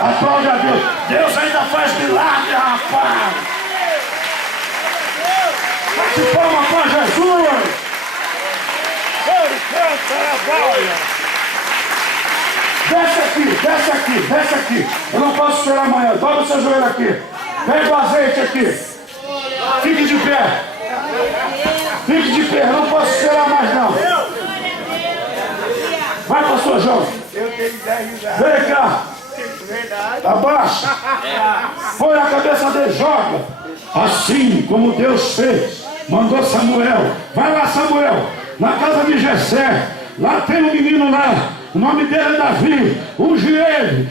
Aplaude a Deus. Deus ainda faz milagre, rapaz. Bate palma para Jesus. Desce aqui. Eu não posso esperar amanhã. Dobra o seu joelho aqui. Pega o azeite aqui. Fique de pé. Eu não posso esperar mais não. Vai, pastor João. Vem cá. Abaixa. Põe a cabeça dele, joga. Assim como Deus fez. Mandou Samuel. Vai lá, Samuel. Na casa de Jessé. Lá tem um menino lá. O nome dele é Davi. Unge ele.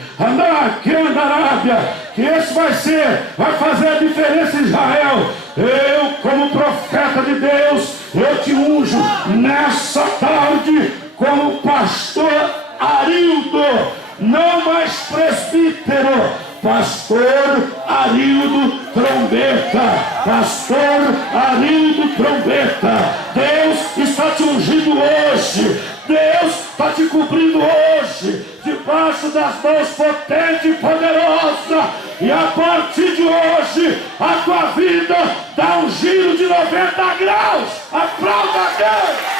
Que anda Arábia. Que esse vai fazer a diferença em Israel. Eu, como profeta de Deus, eu te unjo nessa tarde como pastor Arildo. Não mais presbítero, pastor Arildo Trombeta. Pastor Arildo Trombeta. Deus está te ungindo hoje. Deus está te cobrindo hoje, debaixo das mãos potentes e poderosas. E a partir de hoje, a tua vida dá um giro de 90 graus. Aplauda a Deus.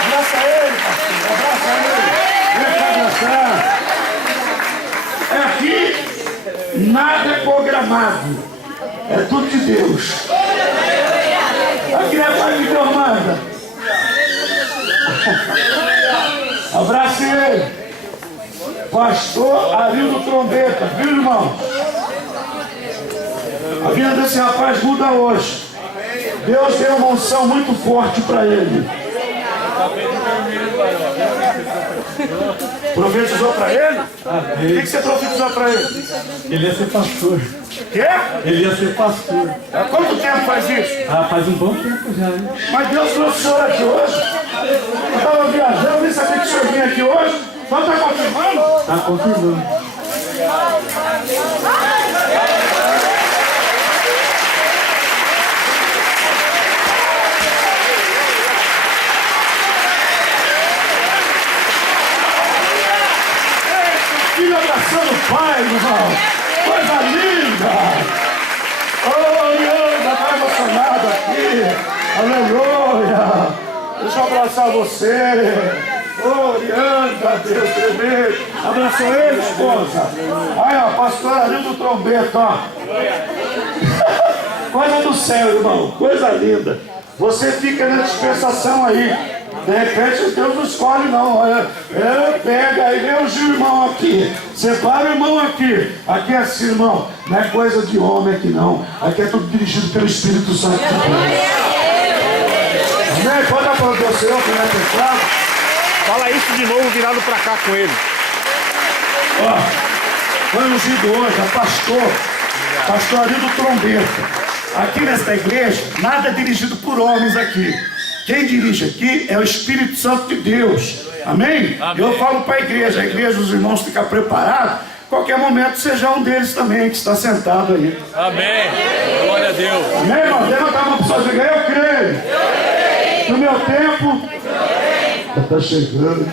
Abraça ele, pastor. Abraça ele. Vem cá abraçar. Aqui, nada é programado. É tudo de Deus. Aqui não é pai de Deus nada. Abraça ele. Pastor Arildo Trombeta. Viu, irmão? A vida desse rapaz muda hoje. Deus deu uma unção muito forte para ele. Profetizou para ele? O que você profetizou para ele? Ele ia ser pastor. Quê? Ele ia ser pastor. Há quanto tempo faz isso? Faz um bom tempo já, hein? Mas Deus trouxe o senhor aqui hoje. Eu estava viajando, nem sabia que o senhor vinha aqui hoje. Só está confirmando? Está confirmando. Filho abraçando o pai, irmão. Coisa linda. Oh, Deus, está emocionado aqui. Aleluia. Deixa eu abraçar você. Oh, Orianda, Deus tremendo. Abraçou ele, esposa. Aí, ó, pastor Arildo Trombeta, ó. Coisa do céu, irmão. Coisa linda. Você fica na dispensação aí. De repente Deus não escolhe não. Pega aí, vem os irmãos aqui. Separa o irmão aqui. Aqui é assim, irmão. Não é coisa de homem aqui não. Aqui é tudo dirigido pelo Espírito Santo de Deus. Amém? Pode aplaudir o Senhor que não é pecado. Fala isso de novo virado pra cá com ele. Ó, foi ungido hoje, a pastor Arildo Trombeta. Aqui nesta igreja, nada é dirigido por homens aqui. Quem dirige aqui é o Espírito Santo de Deus. Amém? Eu falo para a igreja, os irmãos ficam preparados. Qualquer momento seja um deles também que está sentado aí. Amém. Glória a Deus. Amém, irmão? Levanta a mão para o eu creio. No meu tempo. Está chegando.